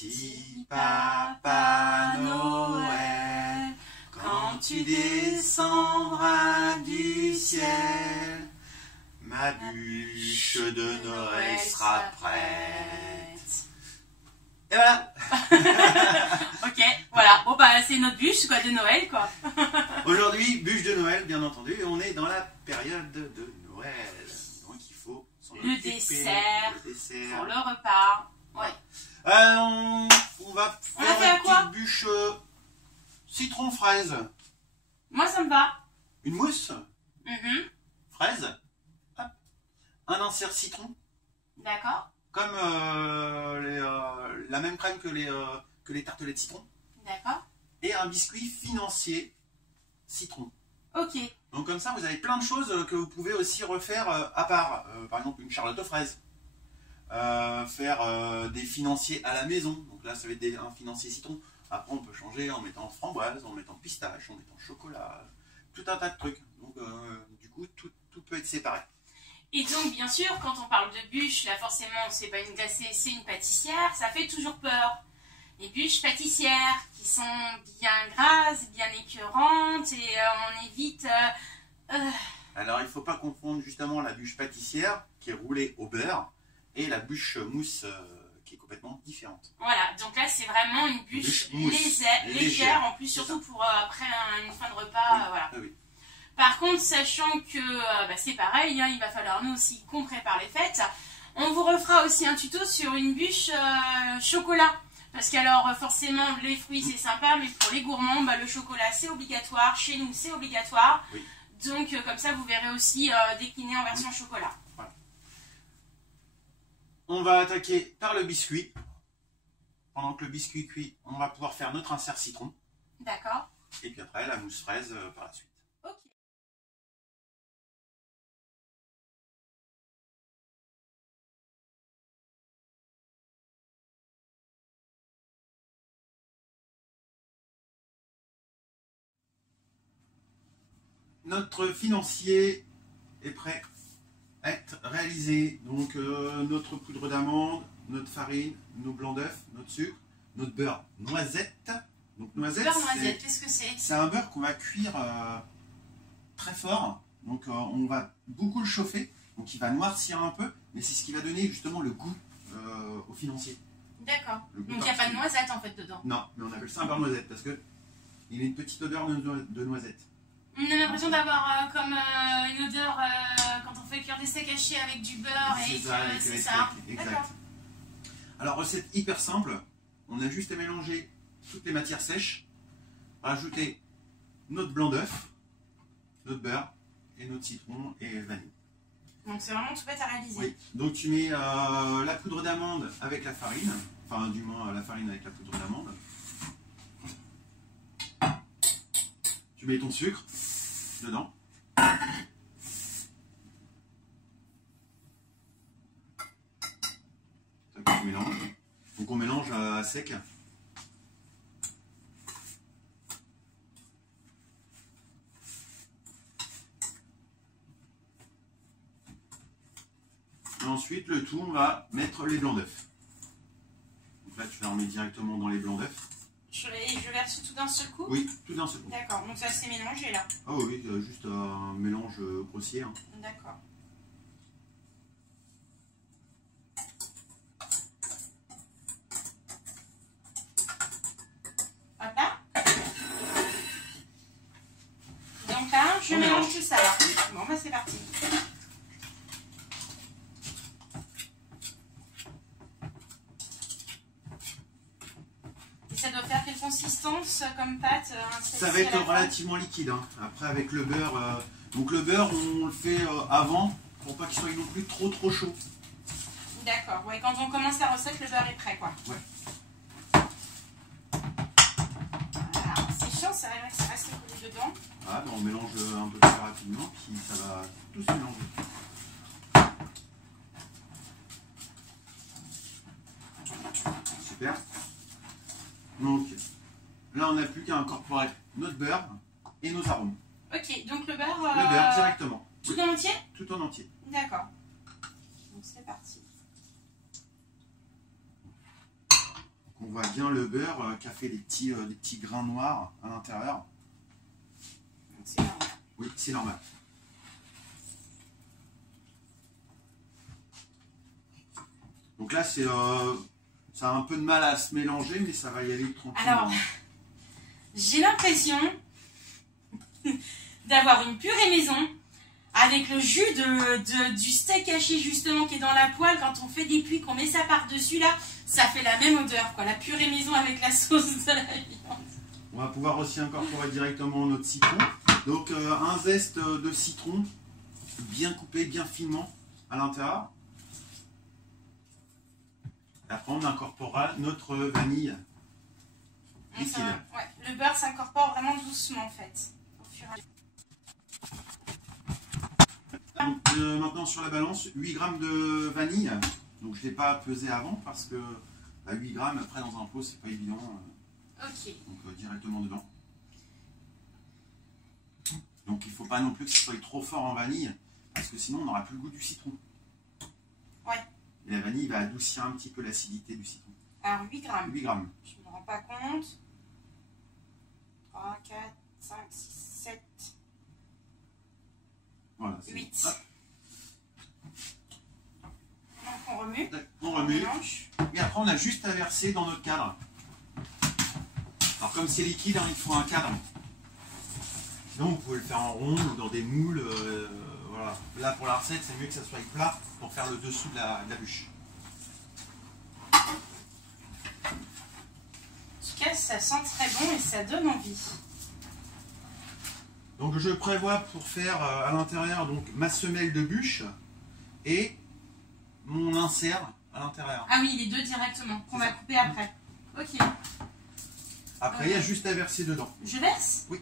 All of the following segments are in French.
Petit Papa Noël, quand tu descendras du ciel, ma bûche de Noël sera prête. Et voilà. Ok, voilà. Bon bah c'est notre bûche quoi, de Noël quoi. Aujourd'hui, bûche de Noël, bien entendu, et on est dans la période de Noël. Donc il faut le dessert, le dessert pour le repas. Ouais. On va faire fait à une quoi petite bûche citron fraise. Moi ça me va. Une mousse fraise. Hop. Un insert citron. D'accord. Comme la même crème que les tartelets de citron. D'accord. Et un biscuit financier citron. Ok. Donc comme ça, vous avez plein de choses que vous pouvez aussi refaire à part. Par exemple, une charlotte aux fraises. Faire des financiers à la maison. Donc là, ça va être un financier citron. Après, on peut changer en mettant framboise, en mettant pistache, en mettant chocolat. Tout un tas de trucs. Donc du coup, tout peut être séparé. Et donc, bien sûr, quand on parle de bûche, là forcément, c'est pas une glacée, c'est une pâtissière, ça fait toujours peur. Les bûches pâtissières qui sont bien grasses, bien écœurantes, et on évite... Alors, il ne faut pas confondre justement la bûche pâtissière, qui est roulée au beurre, et la bûche mousse, qui est complètement différente. Voilà, donc là, c'est vraiment une bûche légère, en plus, surtout pour après une fin de repas, oui. voilà. Oui. Par contre, sachant que c'est pareil, hein, il va falloir nous aussi qu'on prépare les fêtes, on vous refera aussi un tuto sur une bûche chocolat. Parce qu'alors forcément les fruits c'est sympa, mais pour les gourmands, le chocolat c'est obligatoire, chez nous c'est obligatoire. Oui. Donc comme ça vous verrez aussi décliné en version chocolat. Voilà. On va attaquer par le biscuit. Pendant que le biscuit cuit, on va pouvoir faire notre insert citron. D'accord. Et puis après la mousse fraise par la suite. Ok. Notre financier est prêt à être réalisé. Donc notre poudre d'amande, notre farine, nos blancs d'œufs, notre sucre, notre beurre noisette. Donc noisette, qu'est-ce que c'est? C'est un beurre qu'on va cuire très fort. Donc on va beaucoup le chauffer. Donc il va noircir un peu, mais c'est ce qui va donner justement le goût au financier. D'accord. Donc il n'y a pas de noisette en fait dedans? Non, mais on appelle ça un beurre noisette parce que il a une petite odeur de noisette. On a l'impression d'avoir comme une odeur quand on fait cuire des steaks hachés avec du beurre et c'est ça. Exact. Alors recette hyper simple, on a juste à mélanger toutes les matières sèches, rajouter notre blanc d'œuf, notre beurre et notre citron et vanille. Donc c'est vraiment tout bête à réaliser. Oui, donc tu mets la poudre d'amande avec la farine, enfin du moins la farine avec la poudre d'amande. Tu mets ton sucre dedans. Ça que tu mélanges. Donc on mélange à sec. Et ensuite le tout, on va mettre les blancs d'œufs. Donc là tu la remets directement dans les blancs d'œufs. Je verse tout d'un seul coup? Oui, tout d'un seul coup. D'accord, donc ça s'est mélangé là? Ah oui, juste un mélange grossier. Hein. D'accord. Hop là. Donc là, je mélange tout ça là. Bon bah c'est parti. Ça doit faire quelle consistance comme pâte? Ça va être relativement liquide. Hein. Après avec le beurre, donc le beurre on le fait avant pour pas qu'il soit non plus trop chaud. D'accord, ouais, quand on commence la recette, le beurre est prêt quoi. Ouais. Voilà, c'est chiant, c'est vrai que ça reste collé dedans. Ah, ben on mélange un peu plus rapidement, puis ça va tout se mélanger. Super. Donc là on n'a plus qu'à incorporer notre beurre et nos arômes. Ok, donc le beurre... Le beurre directement. Tout en entier? Tout en entier. D'accord. Donc c'est parti. On voit bien le beurre qui a fait des petits grains noirs à l'intérieur. C'est normal. Oui, c'est normal. Donc là, ça a un peu de mal à se mélanger, mais ça va y aller tranquillement. Alors, j'ai l'impression d'avoir une purée maison avec le jus du steak haché justement qui est dans la poêle. Quand on fait des pluies, qu'on met ça par-dessus là, ça fait la même odeur, quoi. La purée maison avec la sauce de la viande. On va pouvoir aussi incorporer directement notre citron. Donc un zeste de citron bien coupé, bien finement à l'intérieur. Après on incorporera notre vanille liquide. Ouais, le beurre s'incorpore vraiment doucement en fait. Au fur et à mesure. Donc, maintenant sur la balance, 8 g de vanille. Donc je ne l'ai pas pesé avant parce que 8 g après dans un pot c'est pas évident. Ok. Donc directement dedans. Donc il ne faut pas non plus que ce soit trop fort en vanille parce que sinon on n'aura plus le goût du citron. Ouais. Et la vanille va adoucir un petit peu l'acidité du citron. Alors 8 grammes. 8 grammes. Je ne me rends pas compte. 3, 4, 5, 6, 7, Voilà, 8. Hop. Donc on remue. On remue. Mélange. Et après on a juste à verser dans notre cadre. Alors comme c'est liquide, hein, il faut un cadre. Sinon vous pouvez le faire en rond ou dans des moules. Voilà. Là pour la recette c'est mieux que ça soit plat pour faire le dessous de la bûche. En tout cas ça sent très bon et ça donne envie. Donc je prévois pour faire à l'intérieur donc ma semelle de bûche et mon insert à l'intérieur. Ah oui, les deux directement, qu'on va couper après. Ok. Après il y a juste à verser dedans. Je verse? Oui.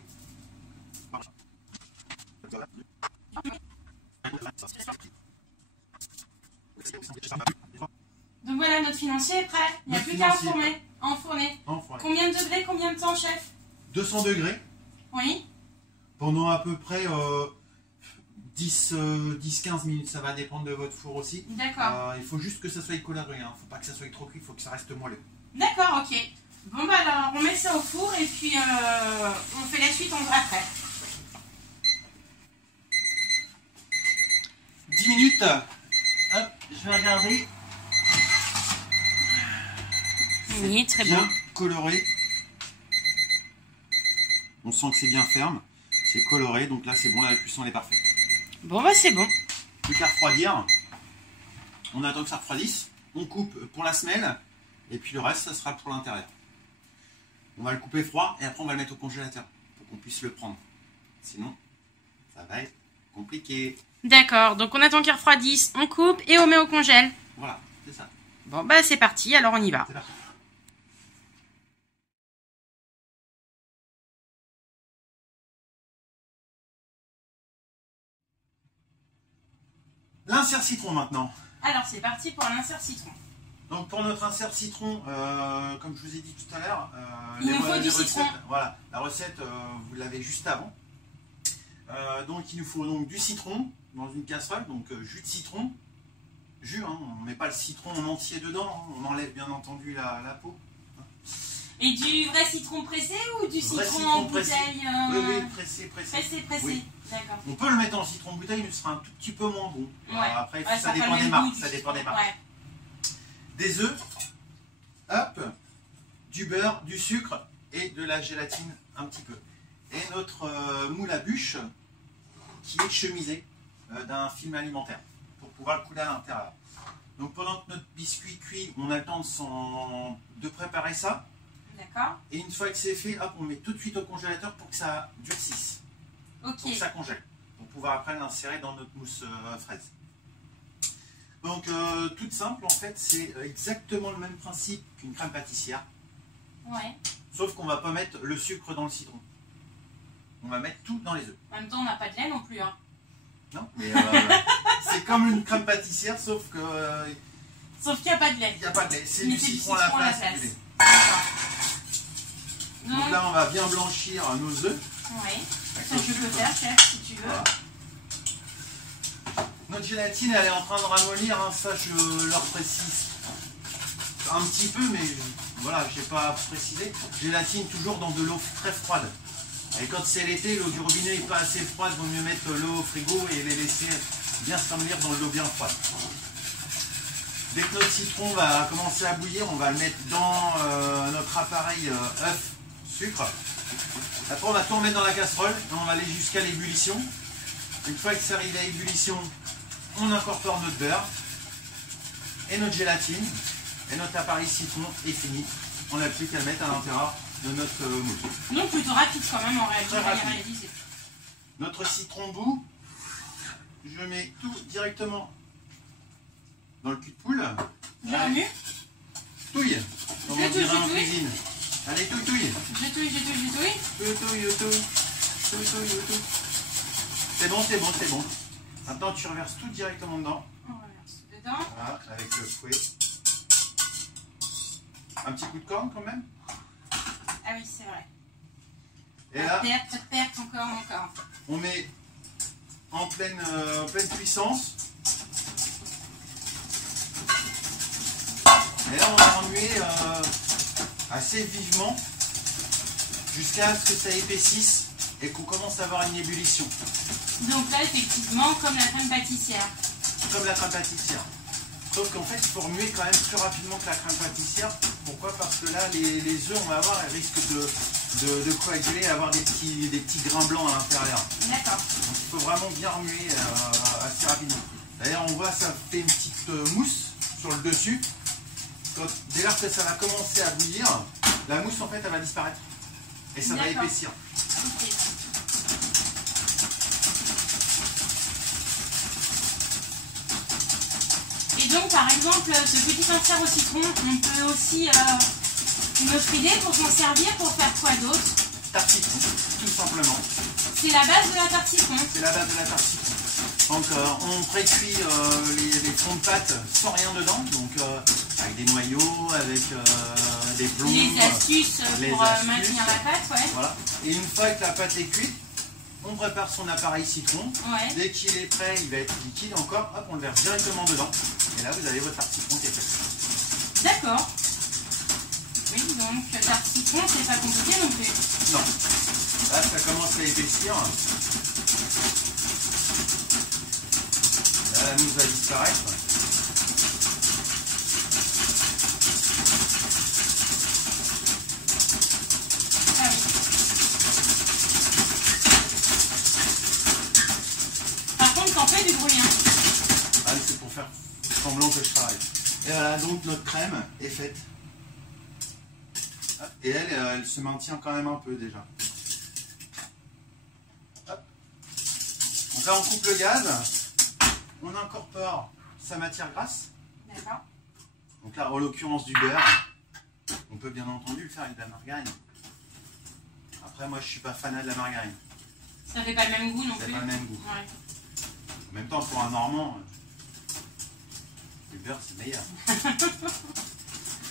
Donc voilà, notre financier est prêt. Il n'y a Notre plus qu'à financier enfourner. Enfin, Combien de degrés, combien de temps, chef? 200 degrés Oui. pendant à peu près 10-15 minutes. Ça va dépendre de votre four aussi. D'accord. Il faut juste que ça soit coloré. Il ne faut pas que ça soit trop cuit, il faut que ça reste moelleux. D'accord, ok. Bon bah alors, on met ça au four et puis on fait la suite après. 10 minutes. Hop, je vais regarder. Oui, très Bien coloré. On sent que c'est bien ferme. C'est coloré, donc là c'est bon, la cuisson elle est parfaite. Bon bah c'est bon. Plus qu'à refroidir. On attend que ça refroidisse. On coupe pour la semelle. Et puis le reste, ça sera pour l'intérieur. On va le couper froid et après on va le mettre au congélateur pour qu'on puisse le prendre. Sinon, ça va être compliqué. D'accord, donc on attend qu'il refroidisse, on coupe et on met au congèle. Voilà, c'est ça. Bon bah c'est parti, alors on y va. C'est parti. L'insert citron maintenant. Alors c'est parti pour l'insert citron. Donc pour notre insert citron, comme je vous ai dit tout à l'heure, Il nous faut du citron. Voilà, la recette, vous l'avez juste avant. Donc il nous faut donc du citron dans une casserole, donc jus de citron. Jus, hein, on ne met pas le citron en entier dedans, hein, on enlève bien entendu la peau. Et du vrai citron pressé ou du Vrai citron citron en pressé. bouteille Oui, pressé. Pressé. Oui. D'accord. On peut le mettre en citron bouteille, mais ce sera un tout petit peu moins bon. Ouais. Après, Ouais, ça dépend des marques. Ça dépend des marques. Ouais. Des œufs, hop, du beurre, du sucre et de la gélatine un petit peu. Et notre moule à bûche qui est chemisé d'un film alimentaire pour pouvoir le couler à l'intérieur. Donc pendant que notre biscuit cuit, on a le temps de préparer ça. D'accord. Et une fois que c'est fait, hop, on le met tout de suite au congélateur pour que ça durcisse. Ok. Pour que ça congèle. Pour pouvoir après l'insérer dans notre mousse fraise. Donc toute simple en fait, c'est exactement le même principe qu'une crème pâtissière. Ouais. Sauf qu'on va pas mettre le sucre dans le citron. On va mettre tout dans les œufs. En même temps, on n'a pas de lait non plus. Hein. Non, mais c'est comme une crème pâtissière, sauf que Sauf qu'il n'y a pas de lait. il n'y a pas de lait. C'est Mais du citron à la place. Du lait. Donc là, on va bien blanchir nos œufs. Oui. Ça, je peux faire, chef, si tu veux. Voilà. Notre gélatine, elle est en train de ramollir, hein, ça je leur précise un petit peu, mais voilà, je n'ai pas précisé, gélatine toujours dans de l'eau très froide. Et quand c'est l'été, l'eau du robinet n'est pas assez froide, il vaut mieux mettre l'eau au frigo et les laisser bien se ramollir dans l'eau bien froide. Dès que notre citron va commencer à bouillir, on va le mettre dans notre appareil œuf, sucre. Après, on va tout remettre dans la casserole et on va aller jusqu'à l'ébullition. Une fois que c'est arrivé à l'ébullition, on incorpore notre beurre et notre gélatine. Et notre appareil citron est fini. On n'a plus qu'à le mettre à l'intérieur de notre moule. Donc plutôt rapide quand même en réalité. Notre citron bout, je mets tout directement dans le cul de poule. Bienvenue. Touille, comme on dirait en cuisine. Allez, touille, touille. Je touille. Touille. C'est bon, c'est bon, c'est bon. Maintenant, tu reverses tout directement dedans. On reverse dedans. Voilà, avec le fouet. Un petit coup de corne quand même. Ah oui, c'est vrai. Et là, perte, encore. on met en pleine puissance. Et là, on va remuer assez vivement jusqu'à ce que ça épaississe et qu'on commence à avoir une ébullition. Donc là, effectivement, comme la crème pâtissière. Comme la crème pâtissière. Sauf qu'en fait, il faut remuer quand même plus rapidement que la crème pâtissière. Pourquoi? Parce que là, les œufs, on va avoir, elles risquent de coaguler et avoir des petits grains blancs à l'intérieur. D'accord. Donc il faut vraiment bien remuer assez rapidement. D'ailleurs, on voit ça fait une petite mousse sur le dessus. Dès lors que ça va commencer à bouillir, la mousse, en fait, elle va disparaître. Et ça va épaissir. Okay. Et donc, par exemple, ce petit insert au citron, on peut aussi, une autre idée pour s'en servir, pour faire quoi d'autre? Tarte citron, tout simplement. C'est la base de la tarte citron. C'est la base de la tarte citron. Donc, on pré-cuit les fonds de pâte sans rien dedans, donc avec des noyaux, avec des plombs. Les astuces pour maintenir la pâte, ouais. Voilà. Et une fois que la pâte est cuite, on prépare son appareil citron. Ouais. Dès qu'il est prêt, il va être liquide encore. Hop, on le verse directement dedans. Et là, vous avez votre tarte citron qui est faite. D'accord. Oui, donc tarte citron, c'est pas compliqué non plus. Non. Là, ça commence à épaissir. Là, la mousse va disparaître. Ah oui. Par contre, t'en fais du bruit, hein. Ah, c'est pour faire semblant que je travaille. Et voilà, donc notre crème est faite. Et elle se maintient quand même un peu déjà. Hop. Donc là, on coupe le gaz. On incorpore sa matière grasse. D'accord. Donc là, en l'occurrence du beurre. On peut bien entendu le faire avec de la margarine. Après, moi, je suis pas fanat de la margarine. Ça fait pas le même goût non plus. C'est pas le même goût. Ouais. En même temps, pour un Normand, le beurre, c'est meilleur.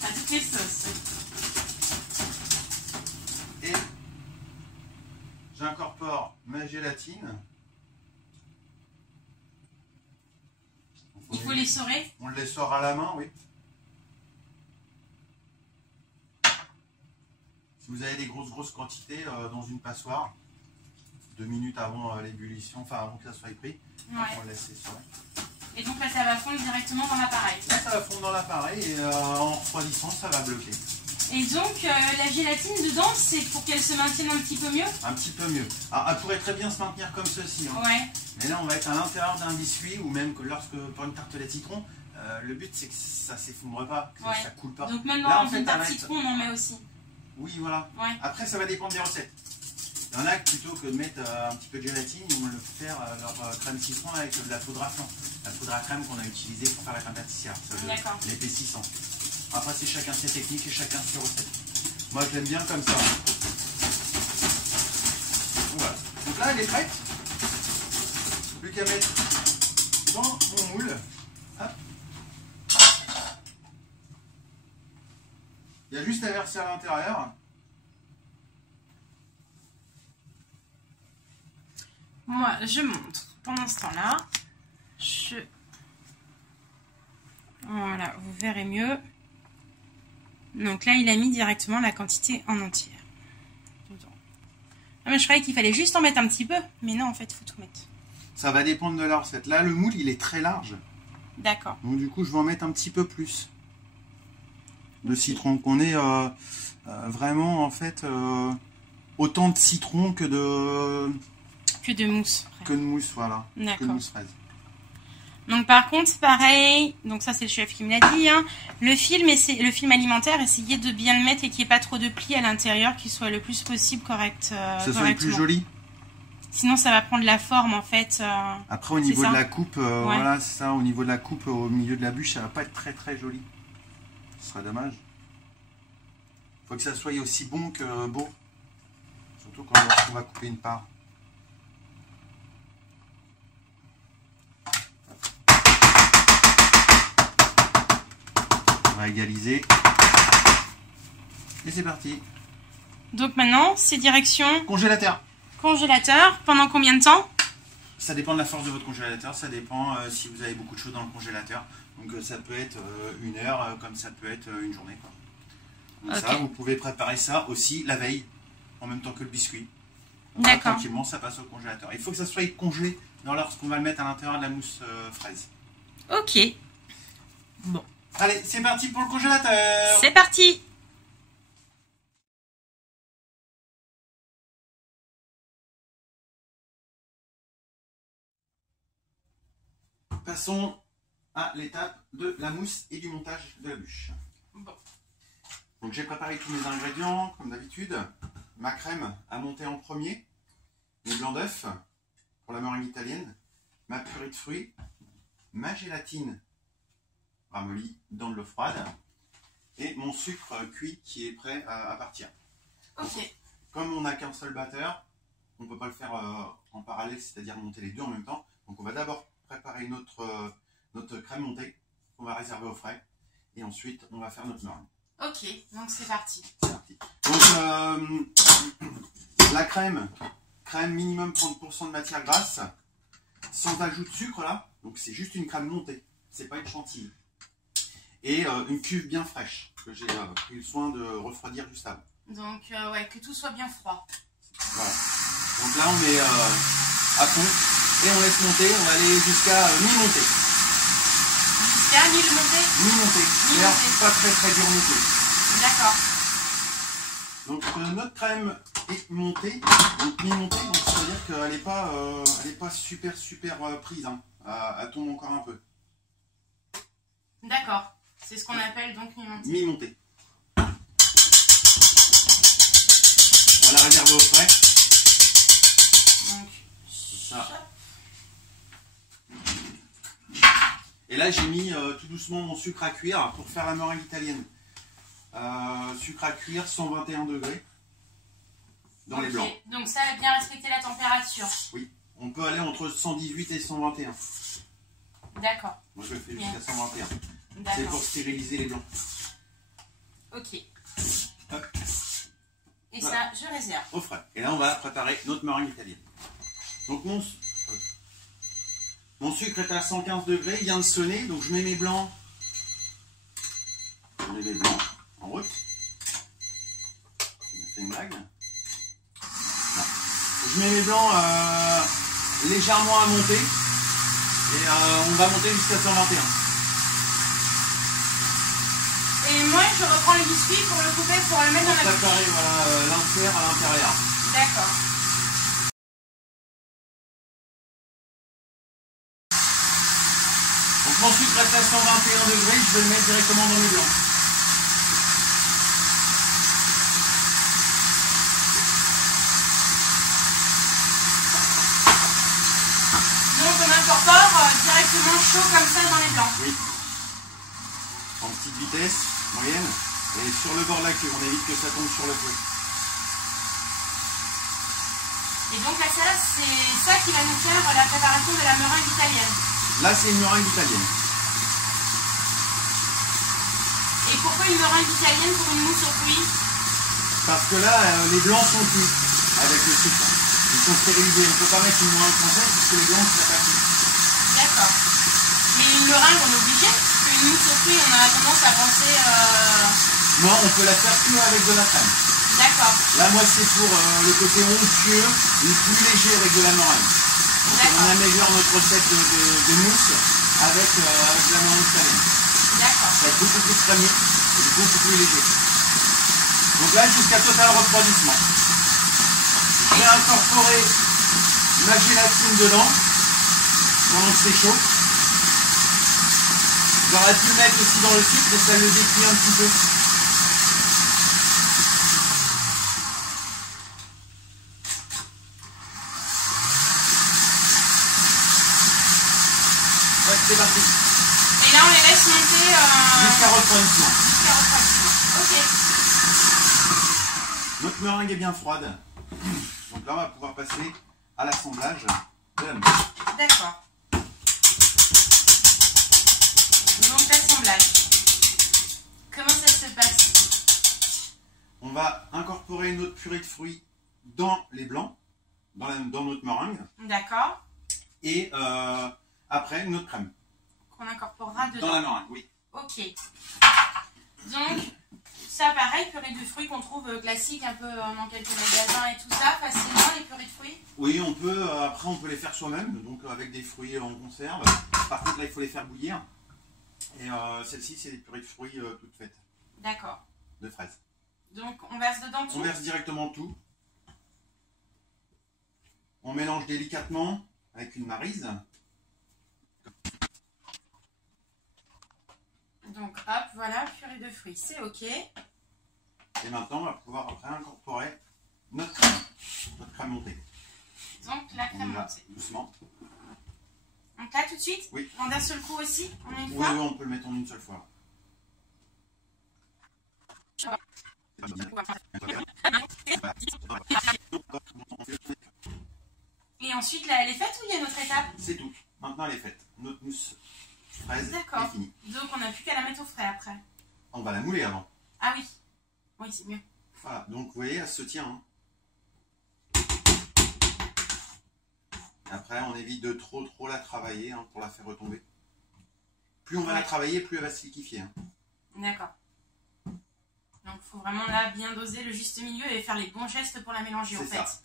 À toutes les sauces. Et j'incorpore ma gélatine. Il faut les l'essorer. On les sort à la main, oui. Si vous avez des grosses quantités dans une passoire, 2 minutes avant l'ébullition, enfin avant que ça soit pris, Ouais. on le laisse essorer. Et donc là, ça va fondre directement dans l'appareil. Là, ça va fondre dans l'appareil et en refroidissant, ça va bloquer. Et donc, la gélatine dedans, c'est pour qu'elle se maintienne un petit peu mieux? Un petit peu mieux. Alors, elle pourrait très bien se maintenir comme ceci. Hein. Ouais. Mais là, on va être à l'intérieur d'un biscuit ou même que lorsque pour une tartelette citron, le but c'est que ça ne s'effondre pas, que Ouais. ça coule pas. Donc même Là, en dans fait, une tarte elle va être- citron, on en met aussi. Oui, voilà. Ouais. Après, ça va dépendre des recettes. Il y en a qui, plutôt que de mettre un petit peu de gélatine, ils vont le faire leur crème citron avec de la poudre à flan. La poudre à crème qu'on a utilisée pour faire la crème pâtissière. D'accord. L'épaississant. Après, c'est chacun ses techniques et chacun ses recettes. Moi, je l'aime bien comme ça. Voilà. Donc là, elle est prête. Plus qu'à mettre dans mon moule. Hop. Il y a juste à verser à l'intérieur. Moi, je montre. Pendant ce temps-là, voilà, vous verrez mieux. Donc là, il a mis directement la quantité en entière. Ah, mais je croyais qu'il fallait juste en mettre un petit peu. Mais non, en fait, il faut tout mettre. Ça va dépendre de la recette. Là, le moule, il est très large. D'accord. Donc du coup, je vais en mettre un petit peu plus de citron. Qu'on ait vraiment, en fait, autant de citron que de... Que de mousse. Que de mousse, voilà. Que de mousse fraise. Donc par contre, pareil, donc ça c'est le chef qui me l'a dit, hein, le film alimentaire, essayez de bien le mettre et qu'il n'y ait pas trop de plis à l'intérieur, qu'il soit le plus possible correct. Que ce soit le plus joli. Sinon ça va prendre la forme en fait. Après au niveau de la coupe, voilà, c'est ça, au niveau de la coupe, au milieu de la bûche, ça va pas être très très joli. Ce serait dommage. Faut que ça soit aussi bon que beau. Surtout quand on va couper une part. On va égaliser. Et c'est parti. Donc maintenant, c'est direction... Congélateur. Congélateur. Pendant combien de temps? Ça dépend de la force de votre congélateur. Ça dépend si vous avez beaucoup de choses dans le congélateur. Donc ça peut être 1 heure, comme ça peut être une journée. Donc ça, vous pouvez préparer ça aussi la veille, en même temps que le biscuit. D'accord. Tranquillement, ça passe au congélateur. Il faut que ça soit congelé lorsqu'on va le mettre à l'intérieur de la mousse fraise. Ok. Bon. Allez, c'est parti pour le congélateur. C'est parti. Passons à l'étape de la mousse et du montage de la bûche. Bon. Donc j'ai préparé tous mes ingrédients, comme d'habitude. Ma crème à monter en premier. Mes blancs d'œufs pour la meringue italienne. Ma purée de fruits. Ma gélatine ramollie dans de l'eau froide. Et mon sucre cuit qui est prêt à partir. Ok. Comme on n'a qu'un seul batteur, on ne peut pas le faire en parallèle, c'est-à-dire monter les deux en même temps. Donc on va d'abord préparer notre crème montée qu'on va réserver au frais. Et ensuite, on va faire notre meringue. Ok, donc c'est parti. C'est parti. Donc la crème minimum 30% de matière grasse, sans ajout de sucre là. Donc c'est juste une crème montée, c'est pas une chantilly. Et une cuve bien fraîche, que j'ai pris le soin de refroidir juste avant. Donc ouais, que tout soit bien froid. Voilà. Donc là on met à fond et on laisse monter, on va aller jusqu'à mi-montée. Jusqu'à mi-montée. Mi-montée. C'est pas très dur non plus. D'accord. Donc notre crème est montée, donc mi-montée, donc ça veut dire qu'elle n'est pas super prise, hein. Elle tombe encore un peu. D'accord. C'est ce qu'on appelle donc mi-montée. Mi-montée. On va la réserver au frais. Donc ça. Et là j'ai mis tout doucement mon sucre à cuire pour faire la meringue italienne. Sucre à cuire 121 degrés dans les blancs. Donc ça a bien respecté la température. Oui, on peut aller entre 118 et 121. D'accord. Moi je le fais jusqu'à 121. D'accord. C'est pour stériliser les blancs. Ok. Hop. Et voilà. Ça, je réserve. Au frais. Et là on va préparer notre meringue italienne. Donc mon sucre est à 115 degrés, il vient de sonner, donc je mets mes blancs. Je mets mes blancs en route. On a fait une blague. Non. Je mets mes blancs légèrement à monter. Et on va monter jusqu'à 121. Et moi, je reprends le biscuit pour le couper, pour le mettre dans la bûche. Préparer voilà, l'insert à l'intérieur. D'accord. Donc mon sucre reste à 121 degrés, je vais le mettre directement dans les blancs. Donc on incorpore directement chaud comme ça dans les blancs. Oui. En petite vitesse, moyenne, et sur le bord de la cuve, on évite que ça tombe sur le feu. Et donc là, c'est ça qui va nous faire la préparation de la meringue italienne. Là, c'est une meringue italienne. Et pourquoi une meringue italienne pour une mousse aux fruits? Parce que là, les blancs sont cuits avec le sucre. Ils sont stérilisés. On ne peut pas mettre une meringue française puisque les blancs ne sont pas cuits. D'accord. Mais une meringue, on est obligé? Parce qu'une mousse aux fruits, on a tendance à penser Non, on peut la faire que avec de la crème. D'accord. Là, moi, c'est pour le côté onctueux et plus léger avec de la meringue. Donc, on améliore notre recette de mousse avec de la meringue salée. D'accord. Ça va être beaucoup plus crémeux et beaucoup plus léger. Donc là, jusqu'à total refroidissement. Je vais incorporer ma gélatine dedans pendant que c'est chaud. J'aurais pu le mettre aussi dans le sucre, mais ça le détruit un petit peu. Ouais, c'est parti. Et là, on les laisse monter jusqu'à refroidissement. Jusqu'à refroidissement. Ok. Notre meringue est bien froide. Donc là, on va pouvoir passer à l'assemblage de la mousse. D'accord. Donc l'assemblage. Comment ça se passe? On va incorporer notre purée de fruits dans les blancs, dans notre meringue. D'accord. Et après, notre crème. Qu'on incorporera dedans. Dans la meringue, oui. Ok. Donc, ça pareil, purée de fruits qu'on trouve classique un peu dans quelques magasins et tout ça, facilement, les purées de fruits? Oui, on peut, après on peut les faire soi-même, donc avec des fruits en conserve. Par contre là il faut les faire bouillir. Et celle-ci c'est des purées de fruits toutes faites. D'accord. De fraises. Donc on verse dedans tout? On verse directement tout. On mélange délicatement avec une maryse. Donc hop, voilà, purée de fruits, c'est ok. Et maintenant on va pouvoir après incorporer notre crème montée. Donc la crème montée. Doucement. Donc là tout de suite? Oui. En d'un seul coup aussi? En une Oui, fois? oui, on peut le mettre en une seule fois. Et ensuite là elle est faite ou il y a une autre étape? C'est tout. Maintenant elle est faite. Notre mousse fraise est finie. Donc on n'a plus qu'à la mettre au frais après. On va la mouler avant. Ah oui. Oui, c'est mieux. Voilà, donc vous voyez, elle se tient. Hein. Après, on évite de trop la travailler hein, pour la faire retomber. Plus on va la travailler, plus elle va se liquéfier. Hein. D'accord. Donc il faut vraiment là bien doser le juste milieu et faire les bons gestes pour la mélanger en fait. Ça.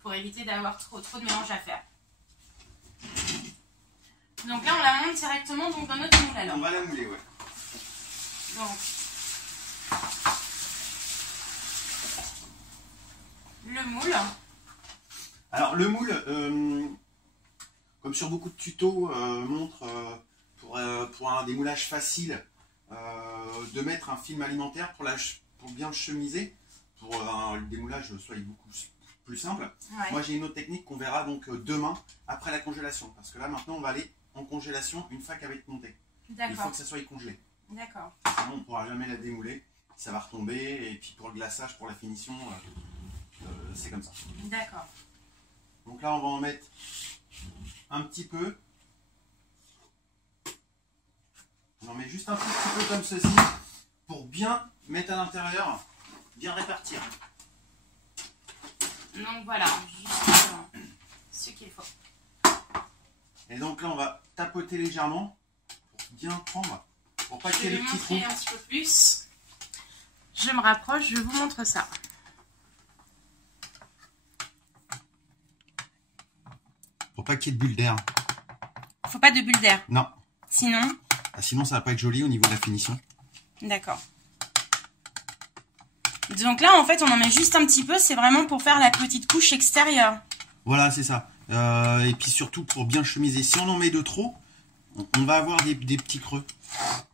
Pour éviter d'avoir trop de mélange à faire. Donc là on la monte directement donc, dans notre moule alors. On va la mouler, ouais. Donc le moule. Alors le moule, comme sur beaucoup de tutos, montre pour un démoulage facile de mettre un film alimentaire pour bien le chemiser, pour le démoulage soit beaucoup plus simple. Ouais. Moi j'ai une autre technique qu'on verra donc demain après la congélation, parce que là maintenant on va aller en congélation une fois qu'elle va être montée. Il faut que ça soit congelé. D'accord. Sinon on ne pourra jamais la démouler, ça va retomber, et puis pour le glaçage, pour la finition, c'est comme ça. D'accord. Donc là on va en mettre un petit peu. On en met juste un tout petit peu comme ceci, pour bien mettre à l'intérieur, bien répartir. Donc voilà, juste ce qu'il faut. Et donc là on va tapoter légèrement, pour bien prendre, pour pas qu'il y ait des petits trous. Je vais montrer un petit peu plus. Je me rapproche, je vous montre ça. Pour pas qu'il y ait de bulles d'air. Faut pas de bulles d'air. Non. Sinon? Sinon ça va pas être joli au niveau de la finition. D'accord. Donc là en fait on en met juste un petit peu, c'est vraiment pour faire la petite couche extérieure. Voilà, c'est ça. Et puis surtout pour bien chemiser. Si on en met de trop, on va avoir des petits creux.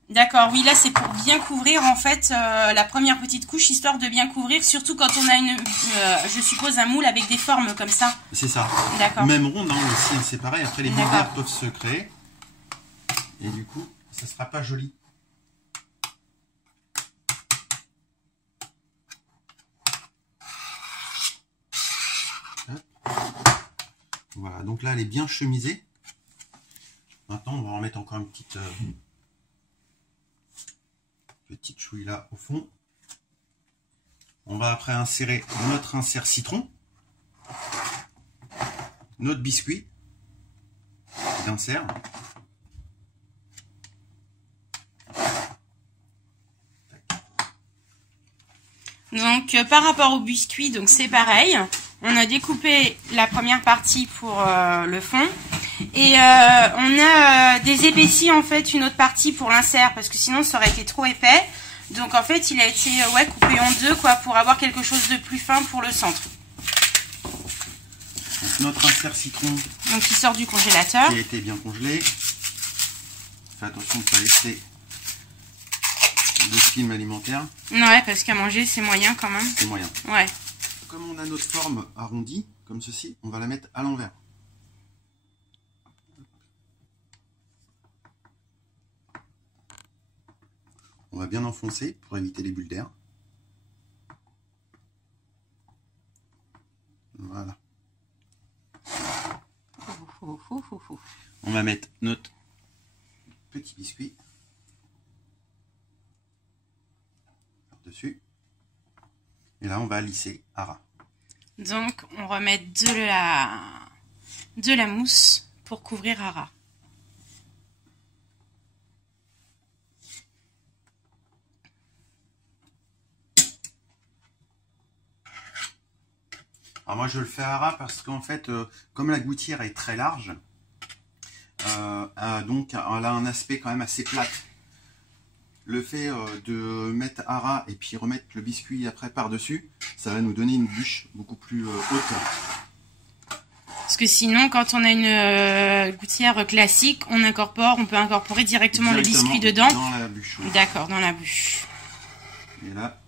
D'accord, oui, là c'est pour bien couvrir en fait la première petite couche, histoire de bien couvrir, surtout quand on a je suppose un moule avec des formes comme ça. C'est ça. D'accord. Même ronde hein, aussi, c'est pareil. Après les bulles d'air peuvent se créer. Et du coup, ça sera pas joli. Voilà, donc là elle est bien chemisée. Maintenant on va en mettre encore une petite chouille là au fond. On va après insérer notre insert citron, notre biscuit d'insert. Donc par rapport au biscuit, donc c'est pareil. On a découpé la première partie pour le fond. Et on a désépaissi en fait une autre partie pour l'insert parce que sinon ça aurait été trop épais. Donc en fait il a été coupé en deux quoi pour avoir quelque chose de plus fin pour le centre. Donc, notre insert citron donc il sort du congélateur. Qui a été bien congelé. Fais attention de ne pas laisser de film alimentaire. Ouais, parce qu'à manger c'est moyen quand même. C'est moyen. Ouais. Comme on a notre forme arrondie, comme ceci, on va la mettre à l'envers. On va bien enfoncer pour éviter les bulles d'air. Voilà. On va mettre notre petit biscuit dessus. Et là, on va lisser à ras. Donc, on remet de la mousse pour couvrir à ras. Alors moi, je le fais à ras parce qu'en fait, comme la gouttière est très large, donc elle a un aspect quand même assez plat. Le fait de mettre à ras et puis remettre le biscuit après par-dessus, ça va nous donner une bûche beaucoup plus haute. Parce que sinon, quand on a une gouttière classique, on peut incorporer directement le biscuit dedans. Dans la bûche. Oui. D'accord, dans la bûche. Et là,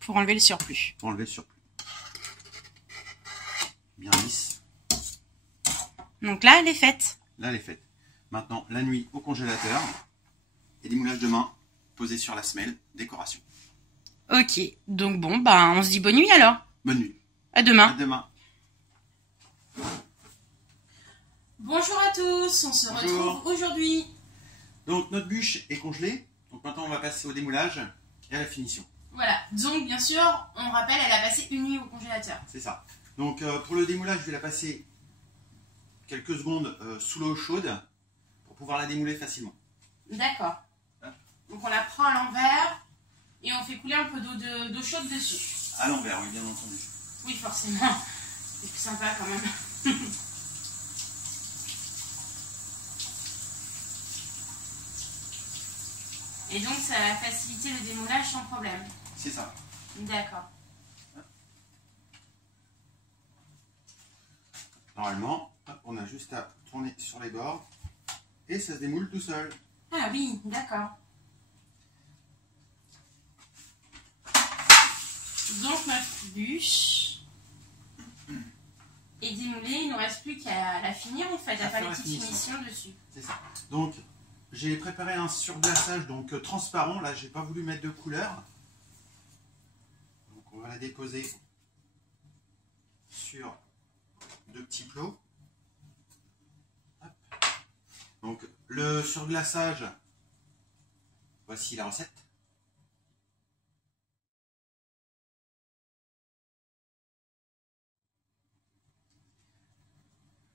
pour enlever le surplus. Pour enlever le surplus. Bien lisse. Donc là, elle est faite. Là, elle est faite. Maintenant, la nuit au congélateur. Et des moulages de main posés sur la semelle, décoration. Ok, donc bon, bah on se dit bonne nuit alors. Bonne nuit. À demain. À demain. Bonjour à tous, on se retrouve aujourd'hui. Donc notre bûche est congelée, donc maintenant on va passer au démoulage et à la finition. Voilà, donc bien sûr, on rappelle, elle a passé une nuit au congélateur. C'est ça. Donc pour le démoulage, je vais la passer quelques secondes sous l'eau chaude pour pouvoir la démouler facilement. D'accord. Donc on la prend à l'envers et on fait couler un peu d'eau chaude dessus. À l'envers, oui, bien entendu. Oui, forcément. C'est plus sympa quand même. Et donc ça va faciliter le démoulage sans problème. C'est ça. D'accord. Normalement, on a juste à tourner sur les bords et ça se démoule tout seul. Ah oui, d'accord. Donc notre bûche est démoulée, il ne nous reste plus qu'à la finir en fait, à faire la petite finition dessus. C'est ça. Donc j'ai préparé un surglaçage donc transparent, là j'ai pas voulu mettre de couleur. Donc on va la déposer sur deux petits plots. Hop. Donc le surglaçage, voici la recette.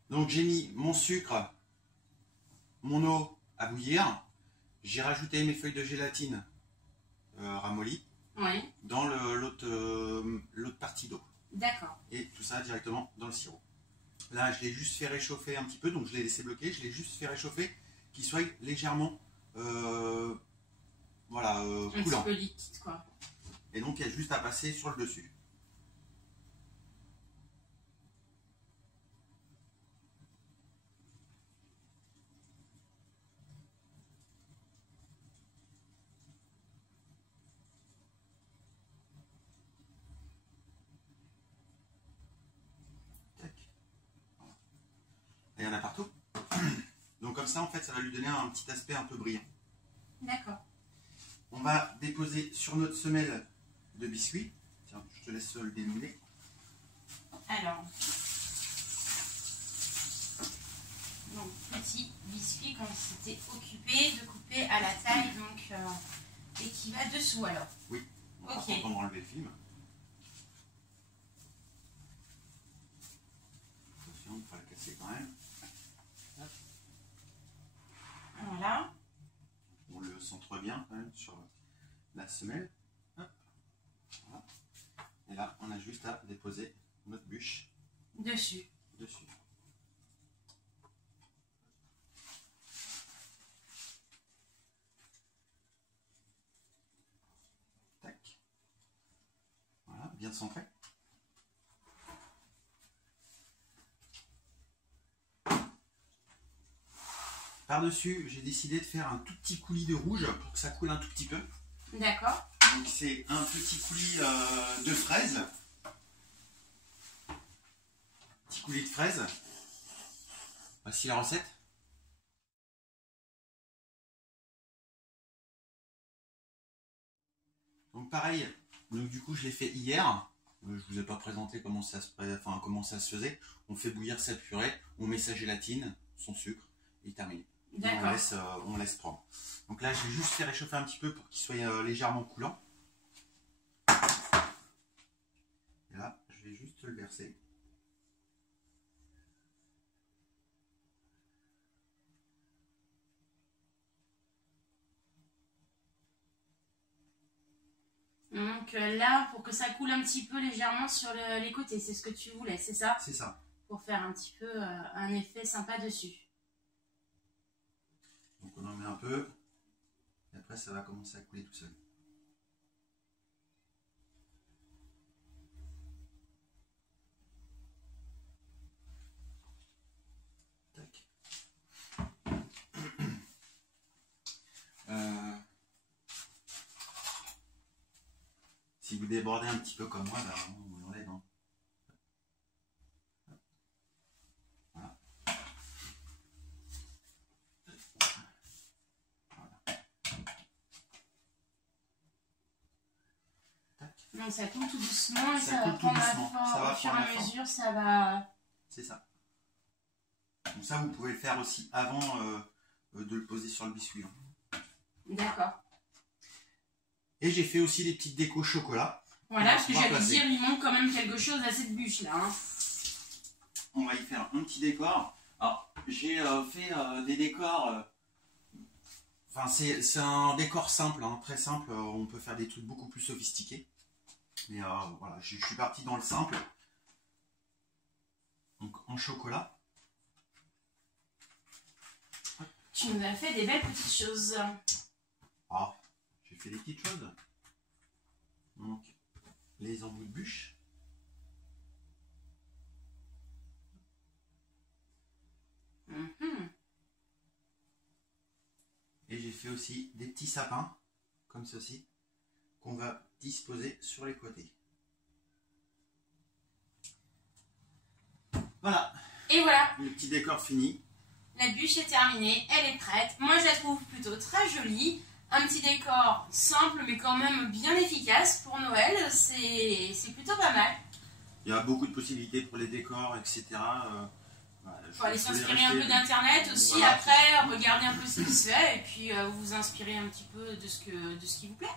Donc j'ai mis mon sucre, mon eau à bouillir. J'ai rajouté mes feuilles de gélatine ramollies dans l'autre partie d'eau. D'accord. Et tout ça directement dans le sirop. Là, je l'ai juste fait réchauffer un petit peu, donc je l'ai laissé bloquer. Je l'ai juste fait réchauffer, qu'il soit légèrement coulant. Un petit peu liquide, quoi. Et donc, il y a juste à passer sur le dessus. Et il y en a partout. Donc comme ça, en fait, ça va lui donner un petit aspect un peu brillant. D'accord. On va déposer sur notre semelle de biscuits. Tiens, je te laisse le démouler. Alors, donc petit biscuit qu'on s'était occupé de couper à la taille, donc et qui va dessous alors. Oui. Ok. Par contre, on va enlever le film. Attention, il ne faut pas la casser quand même. Hop. Voilà. On le centre bien quand même sur la semelle. Hop. Voilà. Et là, on a juste à déposer notre bûche dessus. Tac. Voilà, bien centré. Par-dessus, j'ai décidé de faire un tout petit coulis de rouge pour que ça coule un tout petit peu. D'accord. Donc c'est un petit coulis de fraises. Petit coulis de fraises. Voici la recette. Donc pareil, donc du coup je l'ai fait hier. Je vous ai pas présenté comment ça se faisait. On fait bouillir cette purée, on met sa gélatine, son sucre, et terminé. On laisse prendre. Donc là, je vais juste faire réchauffer un petit peu pour qu'il soit légèrement coulant. Et là, je vais juste le verser. Donc là, pour que ça coule un petit peu légèrement sur les côtés, c'est ce que tu voulais, c'est ça? C'est ça. Pour faire un petit peu un effet sympa dessus. Donc on en met un peu, et après ça va commencer à couler tout seul. Tac. Si vous débordez un petit peu comme moi, là, on vous l'enlève. Hein. Donc ça coule tout doucement et ça va prendre la forme. Au fur et à mesure, ça va... C'est ça. Donc ça, vous pouvez le faire aussi avant de le poser sur le biscuit. D'accord. Et j'ai fait aussi des petites décos chocolat. Voilà, ce que j'allais dire, il manque quand même quelque chose à cette bûche là. Hein. On va y faire un petit décor. Alors, j'ai fait des décors... Enfin, c'est un décor simple, hein, très simple. On peut faire des trucs beaucoup plus sophistiqués. Mais voilà, je suis parti dans le simple. Donc en chocolat. Tu nous as fait des belles petites choses. Ah, j'ai fait des petites choses. Donc, les embouts de bûche. Et j'ai fait aussi des petits sapins, comme ceci, qu'on va disposer sur les côtés. Voilà. Et voilà. Le petit décor fini. La bûche est terminée, elle est prête. Moi je la trouve plutôt très jolie. Un petit décor simple mais quand même bien efficace pour Noël. C'est plutôt pas mal. Il y a beaucoup de possibilités pour les décors, etc. Il faut aller s'inspirer un peu d'internet aussi, voilà. Après regarder un peu ce qui se fait et puis vous inspirer un petit peu de ce qui vous plaît.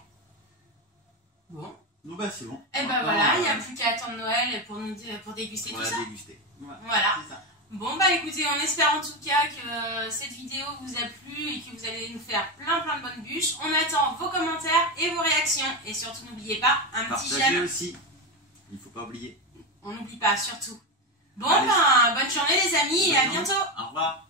Bon. Donc bah c'est bon. Et ben voilà, il n'y a plus qu'à attendre Noël pour déguster tout ça. Déguster. Voilà. Bon bah écoutez, on espère en tout cas que cette vidéo vous a plu et que vous allez nous faire plein de bonnes bûches. On attend vos commentaires et vos réactions. Et surtout n'oubliez pas, un petit j'aime. Aussi. Il ne faut pas oublier. On n'oublie pas, surtout. Bon, ben, bonne journée les amis et à bientôt. Au revoir.